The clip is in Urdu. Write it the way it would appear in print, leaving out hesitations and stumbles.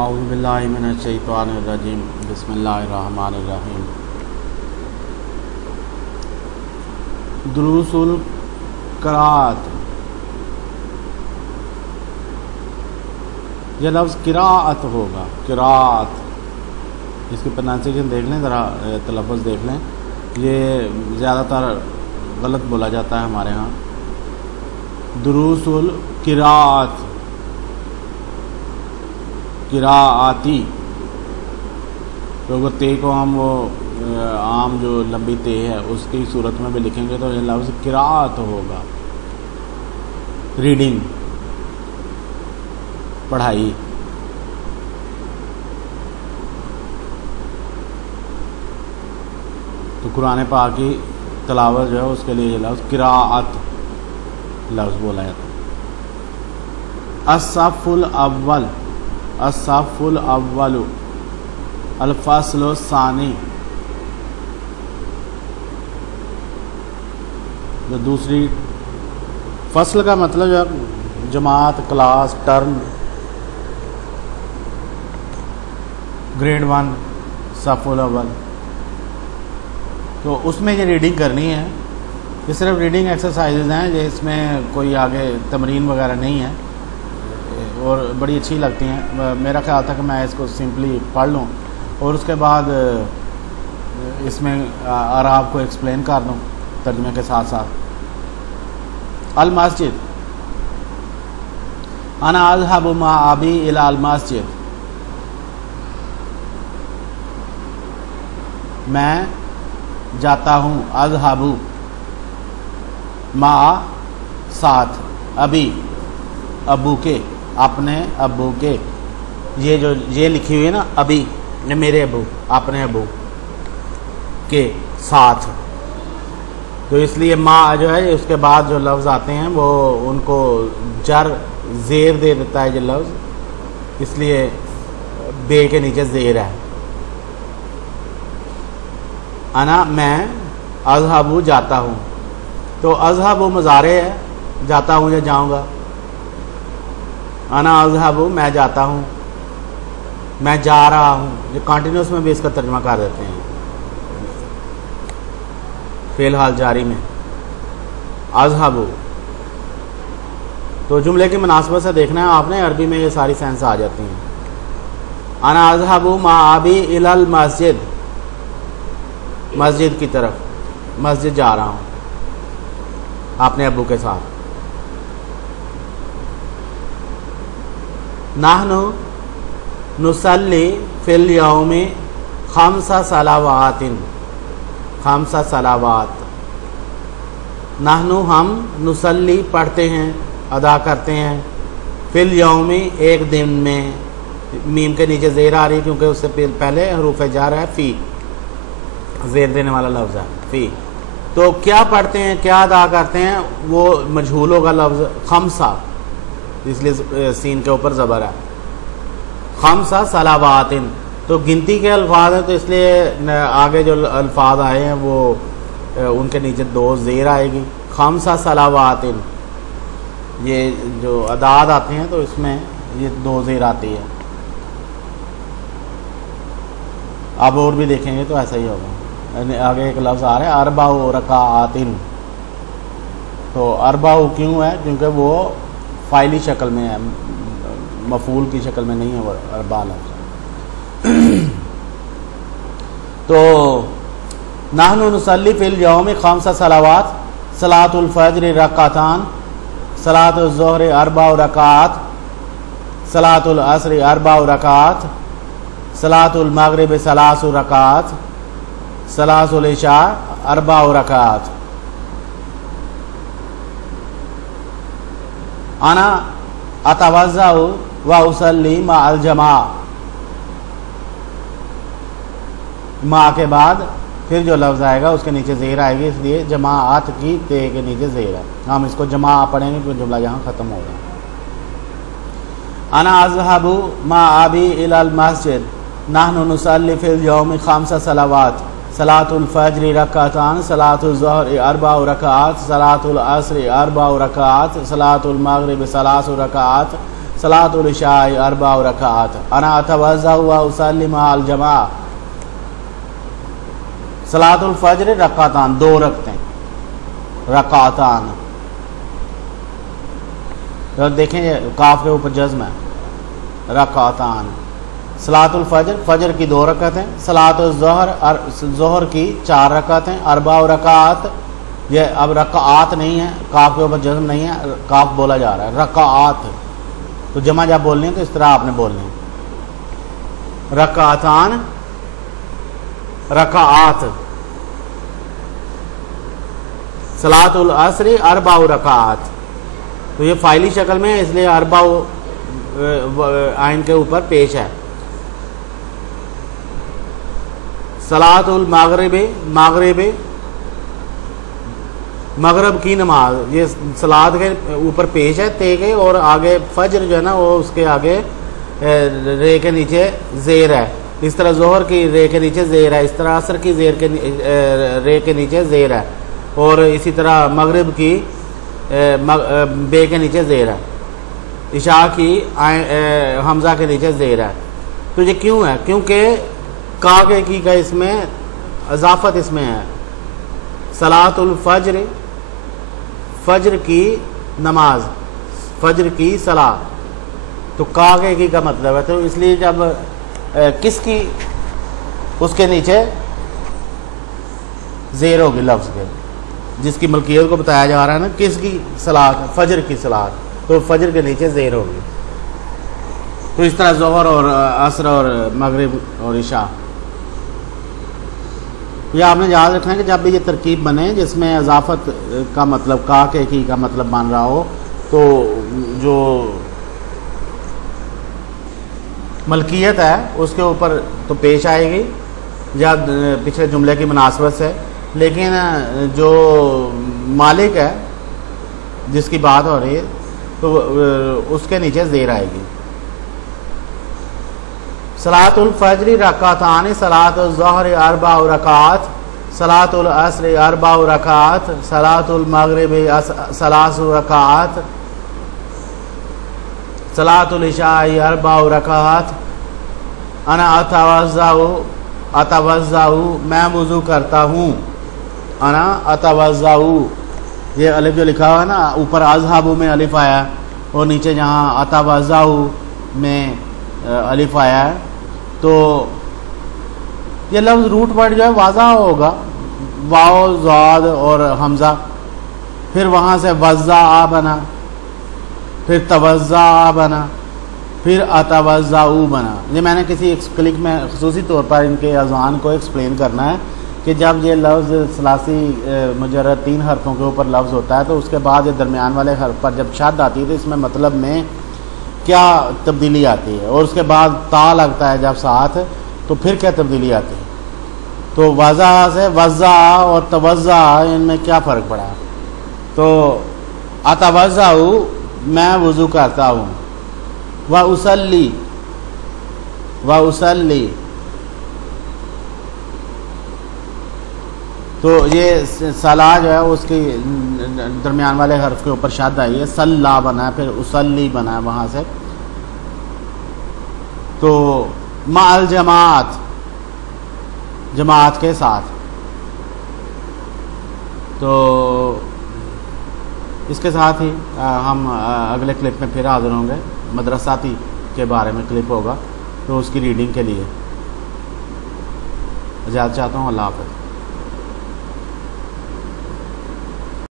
اعوذ باللہ من الشیطان الرجیم بسم اللہ الرحمن الرحیم۔ دروس القراءت، یہ لفظ قراءت ہوگا، قراءت، اس کی پروننسیشن دیکھ لیں ذرا، تلفظ دیکھ لیں، یہ زیادہ تر غلط بولا جاتا ہے ہمارے ہاں۔ دروس القراءت، قراءتی، تو اگر تے کو ہم وہ عام جو لمبی تے ہے اس کی صورت میں بھی لکھیں گے تو یہ لفظ قراءت ہوگا، ریڈنگ، پڑھائی۔ تو قرآن پاک کی تلاوت جو ہے اس کے لیے یہ لفظ قراءت لفظ بولا جاتا ہے۔ الصف الاول، الصف الاول، الفصل الثانی، جو دوسری فصل کا مطلب ہے جماعت، کلاس، ٹرم، گریڈ 1، صف الاول، تو اس میں یہ ریڈنگ کرنی ہے۔ یہ صرف ریڈنگ ایکسرسائزز ہیں، یہ اس میں کوئی آگے تمرین وغیرہ نہیں ہے اور بڑی اچھی لگتی ہیں۔ میرا خیال تھا کہ میں اس کو سمپلی پڑھ لوں اور اس کے بعد اس میں اعراب کو ایکسپلین کر دوں ترجمے کے ساتھ ساتھ۔ المسجد، انا اذهب مع ابی الی المسجد، میں جاتا ہوں، اذهب مع ساتھ، ابی ابو کے، اپنے ابو کے، یہ جو یہ لکھی ہوئی ہے نا ابی، یہ میرے ابو، اپنے ابو کے ساتھ، تو اس لیے ماں جو ہے اس کے بعد جو لفظ آتے ہیں وہ ان کو جر زیر دے دیتا ہے یہ لفظ، اس لیے بے کے نیچے زیر ہے۔ انا، میں، اذهب جاتا ہوں، تو اذهب مضارع ہے، جاتا ہوں یا جاؤں گا۔ انا اذهب، میں جاتا ہوں، میں جا رہا ہوں، یہ کانٹینیوس میں بھی اس کا ترجمہ کر دیتے ہیں، فعل حال جاری میں اذهب۔ تو جملے کی مناسبت سے دیکھنا ہے آپ نے، عربی میں یہ ساری سینس آ جاتی ہیں۔ انا اذهب مع ابی الی المسجد، مسجد کی طرف، مسجد جا رہا ہوں اپنے ابو کے ساتھ۔ نحن نصلی فی الیوم 5 صلوات، 5 صلوات، نحن ہم، نصلی پڑھتے ہیں، ادا کرتے ہیں، فی الیوم ایک دن میں، میم کے نیچے زیر آ رہی کیونکہ اس سے پہلے حروف جر ہے، فی زیر دینے والا لفظ ہے فی، تو کیا پڑھتے ہیں، کیا ادا کرتے ہیں، وہ مجہول ہوگا لفظ 5، اس لیے سین کے اوپر زبر ہے، 5 صلوات، تو گنتی کے الفاظ ہیں تو اس لیے آگے جو الفاظ آئے ہیں وہ ان کے نیچے 2 زیر آئے گی، 5 صلوات، یہ جو اعداد آتے ہیں تو اس میں یہ 2 زیر آتی ہے۔ اب اور بھی دیکھیں گے تو ایسا ہی ہوگا۔ آگے ایک لفظ آ رہا ہے 4 رکعات، تو 4 کیوں ہے؟ کیونکہ وہ فاعلی شکل میں ہے، مفعول کی شکل میں نہیں ہے وہ 4 لفظ۔ تو نحن نصلی فی الیوم 5 صلوات، صلاۃ الفجر رکعتان، صلاۃ الظہر 4 رکعات، صلاۃ العصر 4 رکعات، صلاۃ المغرب 3 رکعات، صلاۃ العشاء 4 رکعات۔ انا اتوضا و اصلی مع الجماع، ماں کے بعد پھر جو لفظ آئے گا اس کے نیچے زیر آئے گی، اس لیے جماعت کی تے کے نیچے زیر ہے، ہم اس کو جماع پڑھیں گے تو جملہ یہاں ختم ہوگا۔ انا اذهب مع ابی الی المسجد، نحن نصلی فی الیوم 5 صلوات، صلاۃ الفجر رکعتان، صلاۃ الظہر 4 رکعات، صلاۃ العصر 4 رکعات، صلاۃ المغرب 3 رکعات، صلاۃ العشاء اربع رکعات انا اتوضا و اصلی مع الجماع صلاۃ الفجر رکعتان 2 رکعتیں رکعتان دیکھیں کاف کے اوپر جزم ہے رکعتان صلاۃ الفجر فجر کی 2 رکعتیں صلاۃ الظہر ظہر کی 4 رکعتیں اربع رکعات یہ اب رکعات نہیں ہے کاف کے اوپر جزم نہیں ہے کاف بولا جا رہا ہے رکعات تو جمع جب بولنی ہے تو اس طرح آپ نے بولنی ہے رکعتان رکعات صلاۃ العصر اربع رکعات تو یہ فائلی شکل میں ہے اس لیے اربع آئین کے اوپر پیش ہے صلاۃ المغرب مغرب کی نماز یہ صلاۃ کے اوپر پیش ہے تے کے اور آگے فجر جو ہے نا وہ اس کے آگے رے کے نیچے زیر ہے اس طرح ظہر کی رے کے نیچے زیر ہے اس طرح عصر کی رے کے نیچے زیر ہے اور اسی طرح مغرب کی بے کے نیچے زیر ہے عشاء کی حمزہ کے نیچے زیر ہے تو یہ کیوں ہے کیونکہ کاغے کی کا اس میں اضافت اس میں ہے صلاۃ الفجر فجر کی نماز فجر کی صلاح تو کاغے کی کا مطلب ہے تو اس لیے جب کس کی اس کے نیچے زیر ہوگی لفظ کے جس کی ملکیت کو بتایا جا رہا ہے نا کس کی صلاۃ فجر کی صلاۃ تو فجر کے نیچے زیر ہوگی تو اس طرح ظہر اور عصر اور مغرب اور عشاء یہ آپ نے یاد رکھنا ہے کہ جب بھی یہ ترکیب بنے جس میں اضافت کا مطلب کا کے کی کا مطلب بن رہا ہو تو جو ملکیت ہے اس کے اوپر تو پیش آئے گی یا پچھلے جملے کی مناسبت سے لیکن جو مالک ہے جس کی بات ہو رہی ہے تو اس کے نیچے زیر آئے گی صلاۃ الفجر رکعتان صلاۃ الظہر اربع رکعات صلاۃ العصر اربع رکعات صلاۃ المغرب ثلاث رکعات صلاۃ العشاء اربع رکعات انا اتوضا میں وضو کرتا ہوں انا اتوضا یہ الف جو لکھا ہوا ہے نا اوپر اذهب میں الف آیا اور نیچے جہاں اتوضا میں الف آیا ہے تو یہ لفظ روٹ ورڈ جو ہے واضح ہوگا واو زاد اور حمزہ پھر وہاں سے وضع بنا پھر توضع بنا پھر اتوضع بنا یہ میں نے کسی کلک میں خصوصی طور پر ان کے اذان کو ایکسپلین کرنا ہے کہ جب یہ لفظ ثلاثی مجرد 3 حرفوں کے اوپر لفظ ہوتا ہے تو اس کے بعد یہ درمیان والے حرف پر جب شد آتی ہے تو اس میں مطلب میں کیا تبدیلی آتی ہے اور اس کے بعد تا لگتا ہے جب ساتھ تو پھر کیا تبدیلی آتی ہے تو وضع سے وضع اور توضع ان میں کیا فرق پڑا تو اتوضع میں وضو کرتا ہوں وأصلي تو یہ صلاح جو ہے اس کی درمیان والے حرف کے اوپر شد آئی ہے صلا بنا ہے پھر اصلی بنا ہے وہاں سے تو مع الجماعت جماعت کے ساتھ تو اس کے ساتھ ہی ہم اگلے کلپ میں پھر حاضر ہوں گے مدرساتی کے بارے میں کلپ ہوگا تو اس کی ریڈنگ کے لیے اجازت چاہتا ہوں اللہ حافظ